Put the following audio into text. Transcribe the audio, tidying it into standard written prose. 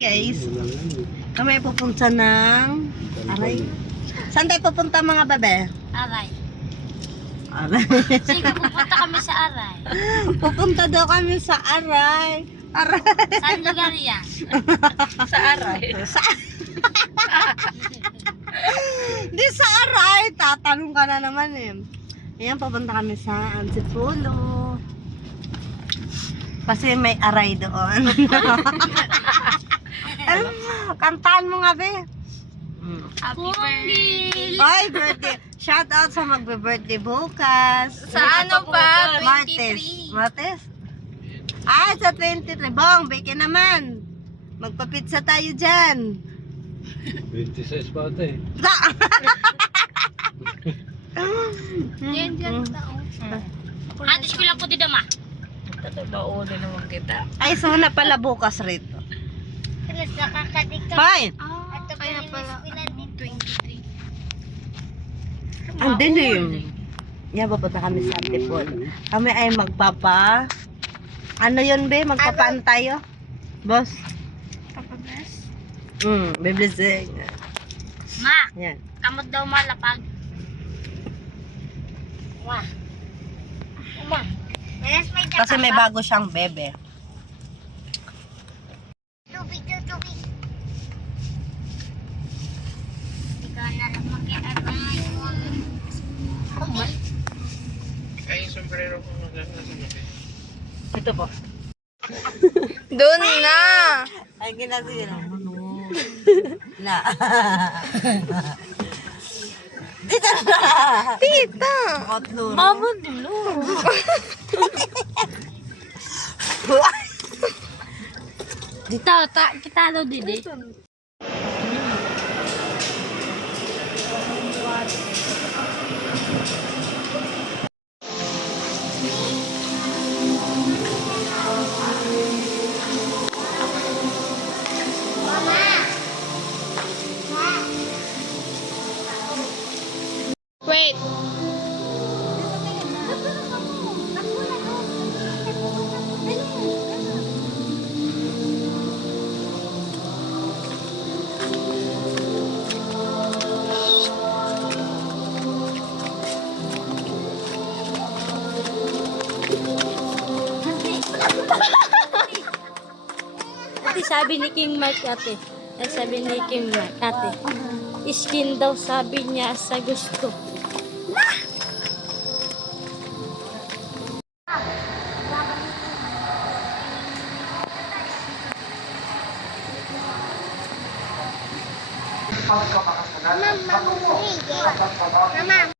Guys, kami pupunta ng Aray. Saan tayo pupunta mga bebe? Aray. Aray. Sige, pupunta kami sa Aray. Pupunta daw kami sa Aray. Aray. Saan lugar yan? Sa Aray. Sa Di sa Aray. Tatanong ka na naman eh. Ayan, pupunta kami sa Antipolo. Kasi may Aray doon. Kantaan mo nga, be. Happy birthday. Ay, birthday. Shout out sa magbe-birthday bukas. Sa ano pa? Martes. 23. Martes? Ah, sa 23. Bong, beke naman. Magpa-pizza tayo dyan. 26 pa ito eh. Yan, tao. Hadis ko lang po din naman. Tataba din naman kita. Ay, so na pala bukas rito. Kalas nakakadikta. Hoy! Kaya pala 23. Ang dilim. Yan, pupunta kami sa Antipolo. Kami ay magpapa... Ano yun, be? Magpapaan tayo? Boss? Papagas? Biblising. Ma, Yan. kamot daw malapag. Ma. Ma. Kasi may bago siyang bebe. Tubig. Ikaw na lang mag-i-array. Kaya yung sombrero ko nasa nabi. Ito po. Doon na! Ay, ginagawa lang. Na. Dito na. Tita! Matluro. Mama dulu. Dito, kita daw didi. Wait. Ate, sabi ni King Mark ate. Sabi ni King Mark ate. Skin daw sabi niya sa gusto. Mama,